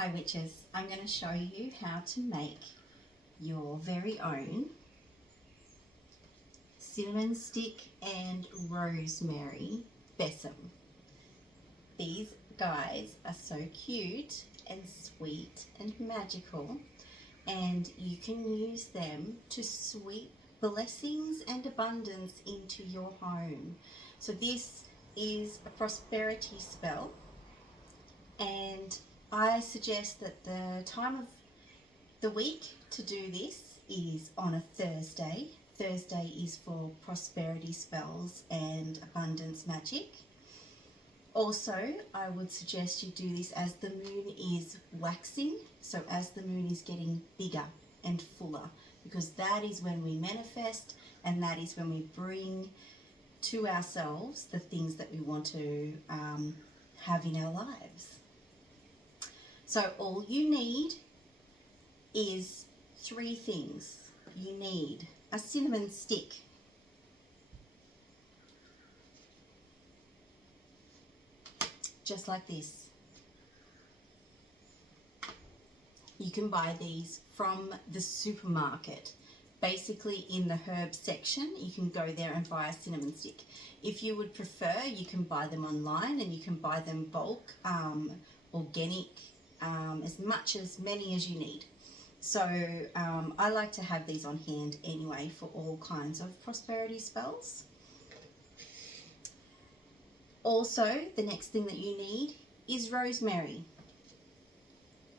Hi witches, I'm going to show you how to make your very own cinnamon stick and rosemary besom. These guys are so cute and sweet and magical, and you can use them to sweep blessings and abundance into your home. So this is a prosperity spell, and I suggest that the time of the week to do this is on a Thursday. Thursday is for prosperity spells and abundance magic. Also, I would suggest you do this as the moon is waxing, so as the moon is getting bigger and fuller, because that is when we manifest, and that is when we bring to ourselves the things that we want to have in our lives. So all you need is 3 things. You need a cinnamon stick, just like this. You can buy these from the supermarket. Basically in the herb section, you can go there and buy a cinnamon stick. If you would prefer, you can buy them online, and you can buy them bulk, organic, as many as you need. So I like to have these on hand anyway for all kinds of prosperity spells. Also, the next thing that you need is rosemary.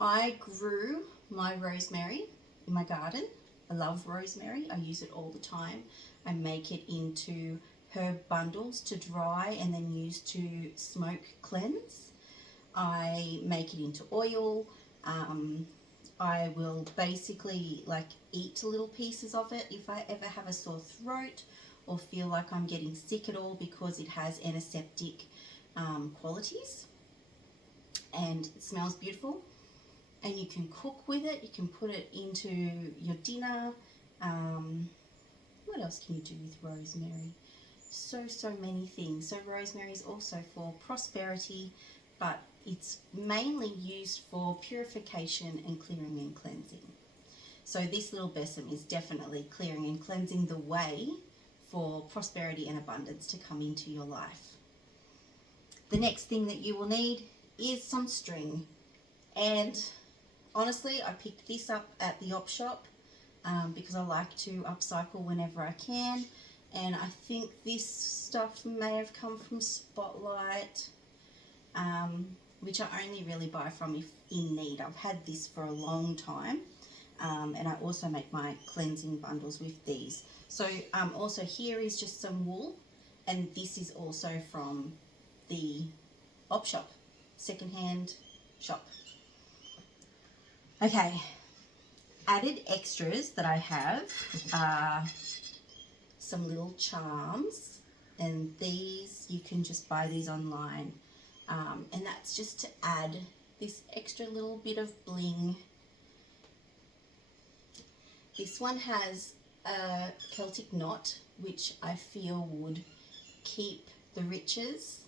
I grew my rosemary in my garden. I love rosemary. I use it all the time. I make it into herb bundles to dry and then use to smoke cleanse. I make it into oil. I will basically eat little pieces of it if I ever have a sore throat or feel like I'm getting sick at all, because it has antiseptic qualities and it smells beautiful. And you can cook with it. You can put it into your dinner. What else can you do with rosemary? So many things. So rosemary is also for prosperity, but it's mainly used for purification and clearing and cleansing. So this little besom is definitely clearing and cleansing the way for prosperity and abundance to come into your life. The next thing that you will need is some string. And honestly, I picked this up at the op shop because I like to upcycle whenever I can. And I think this stuff may have come from Spotlight, which I only really buy from if in need. I've had this for a long time, and I also make my cleansing bundles with these. So also here is just some wool, and this is also from the op shop, secondhand shop. Okay, added extras that I have are some little charms, and these you can just buy these online. And that's just to add this extra little bit of bling. This one has a Celtic knot, which I feel would keep the riches.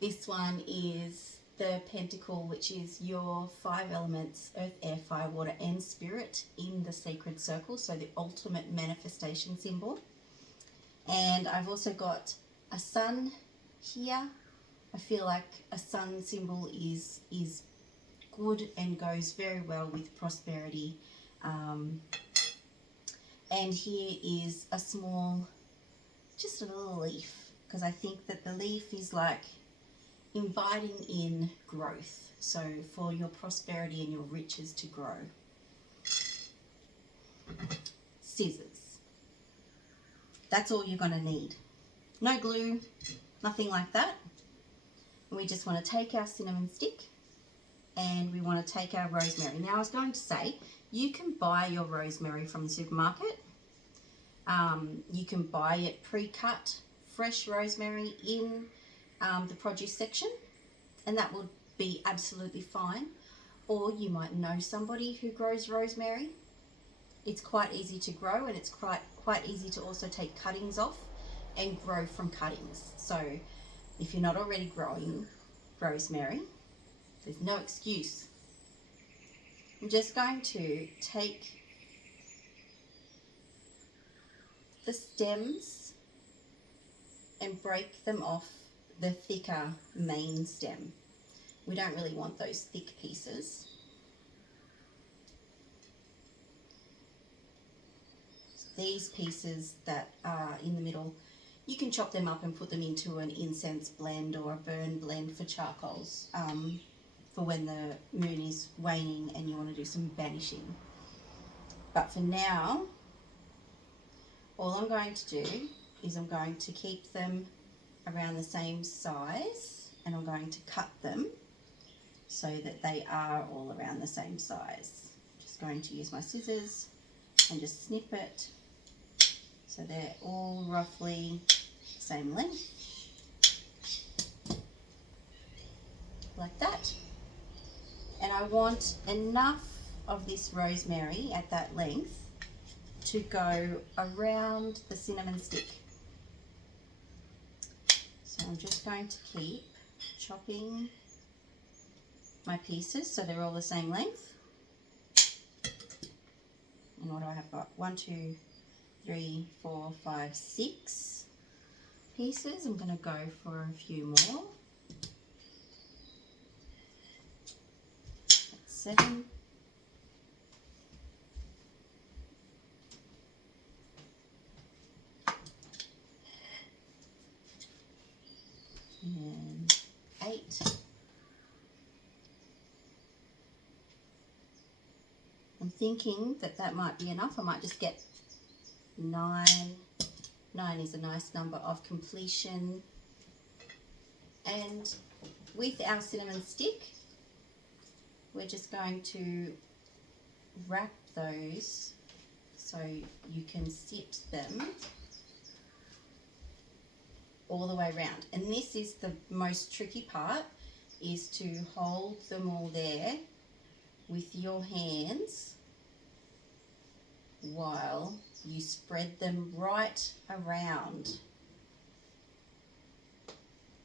This one is the pentacle, which is your 5 elements, earth, air, fire, water and spirit in the sacred circle, so the ultimate manifestation symbol. And I've also got a sun here. I feel like a sun symbol is good and goes very well with prosperity. And here is a small, just a little leaf, because I think that the leaf is like inviting in growth, so for your prosperity and your riches to grow. Scissors. That's all you're going to need. No glue, nothing like that. We just want to take our cinnamon stick and we want to take our rosemary. Now I was going to say, you can buy your rosemary from the supermarket. You can buy it pre-cut, fresh rosemary in the produce section, and that would be absolutely fine. Or you might know somebody who grows rosemary. It's quite easy to grow, and it's quite easy to also take cuttings off and grow from cuttings. So if you're not already growing rosemary, There's no excuse. I'm just going to take the stems and break them off the thicker main stem. We don't really want those thick pieces. These pieces that are in the middle, you can chop them up and put them into an incense blend or a burn blend for charcoals, for when the moon is waning and you want to do some banishing. But for now, all I'm going to do is I'm going to keep them around the same size, and I'm going to cut them so that they are all around the same size. Just going to use my scissors and just snip it so they're all roughly the same length, like that. And I want enough of this rosemary at that length to go around the cinnamon stick. So I'm just going to keep chopping my pieces so they're all the same length. And what do I have got? 1, 2, 3, 4, 5, 6 pieces. I'm going to go for a few more. That's 7. And 8. I'm thinking that that might be enough. I might just get 9. 9 is a nice number of completion. And with our cinnamon stick, we're just going to wrap those so you can sit them all the way around. And this is the most tricky part, is to hold them all there with your hands while you spread them right around.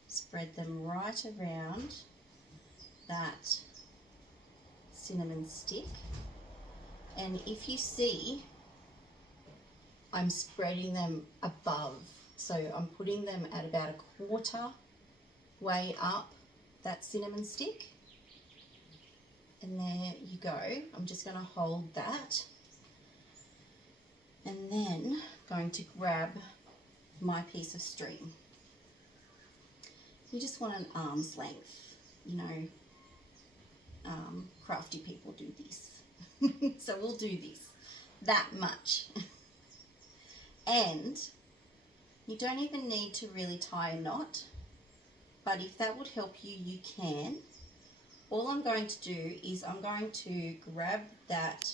Spread them right around that cinnamon stick. And if you see, I'm spreading them above. So I'm putting them at about a quarter way up that cinnamon stick. And there you go. I'm just going to hold that. And then I'm going to grab my piece of string. You just want an arm's length, you know, crafty people do this. So we'll do this, that much. And you don't even need to really tie a knot, but if that would help you, you can. All I'm going to do is I'm going to grab that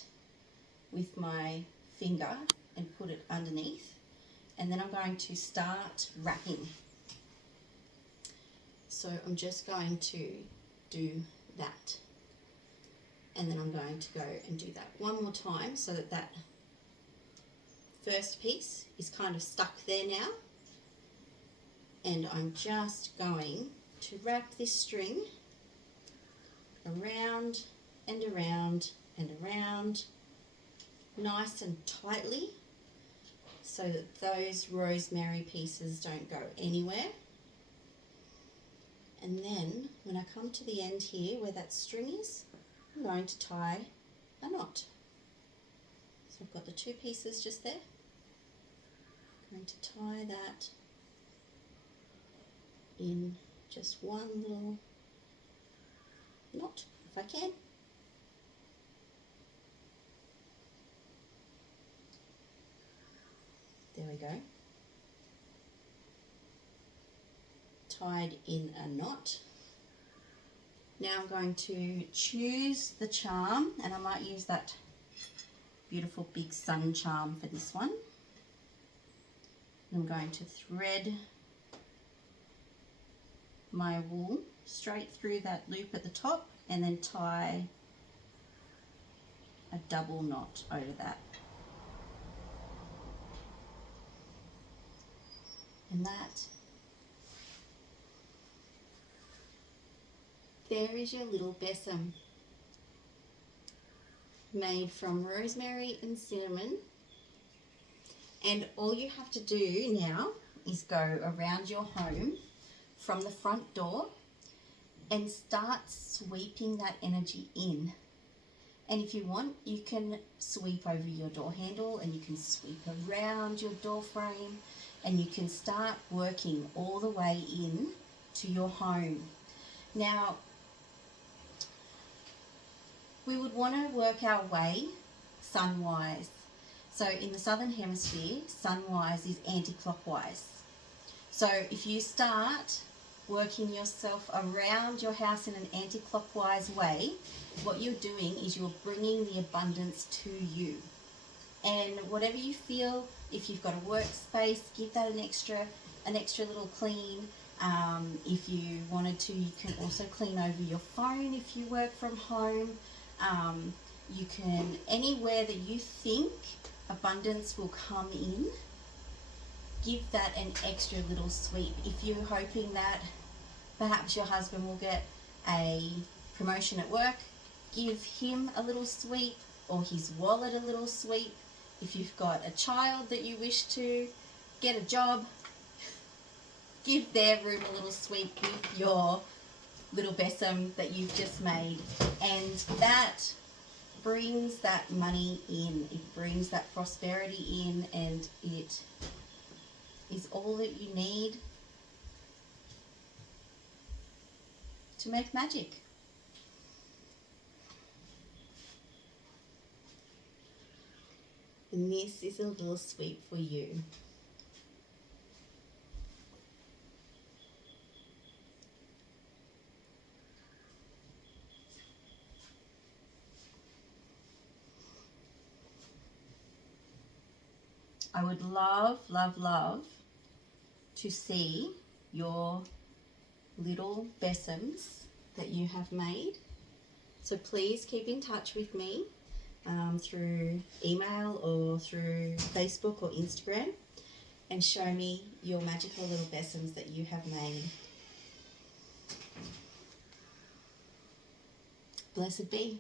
with my finger and put it underneath, and then I'm going to start wrapping. So I'm just going to do that, and then I'm going to go and do that one more time so that that first piece is kind of stuck there now. And I'm just going to wrap this string around and around and around, nice and tightly, so that those rosemary pieces don't go anywhere. And then when I come to the end here where that string is, I'm going to tie a knot. So I've got the 2 pieces just there. I'm going to tie that in just one little knot if I can. There we go. Tied in a knot. Now I'm going to choose the charm, and I might use that beautiful big sun charm for this one. I'm going to thread my wool straight through that loop at the top and then tie a double knot over that. And that there is your little besom, made from rosemary and cinnamon. And all you have to do now is go around your home from the front door and start sweeping that energy in. And if you want, you can sweep over your door handle, and you can sweep around your door frame, and you can start working all the way in to your home. Now, we would want to work our way sunwise. So in the southern hemisphere, sunwise is anti-clockwise. So if you start working yourself around your house in an anti-clockwise way, what you're doing is you're bringing the abundance to you. And whatever you feel, if you've got a workspace, give that an extra little clean. If you wanted to, you can also clean over your phone if you work from home. You can, anywhere that you think abundance will come in, give that an extra little sweep. If you're hoping that perhaps your husband will get a promotion at work, give him a little sweep, or his wallet a little sweep. If you've got a child that you wish to get a job, give their room a little sweep with your little besom that you've just made. And that brings that money in, it brings that prosperity in, and it is all that you need to make magic. And this is a little sweep for you. I would love, love, love to see your little besoms that you have made. So please keep in touch with me through email or through Facebook or Instagram, and show me your magical little besoms that you have made. Blessed be.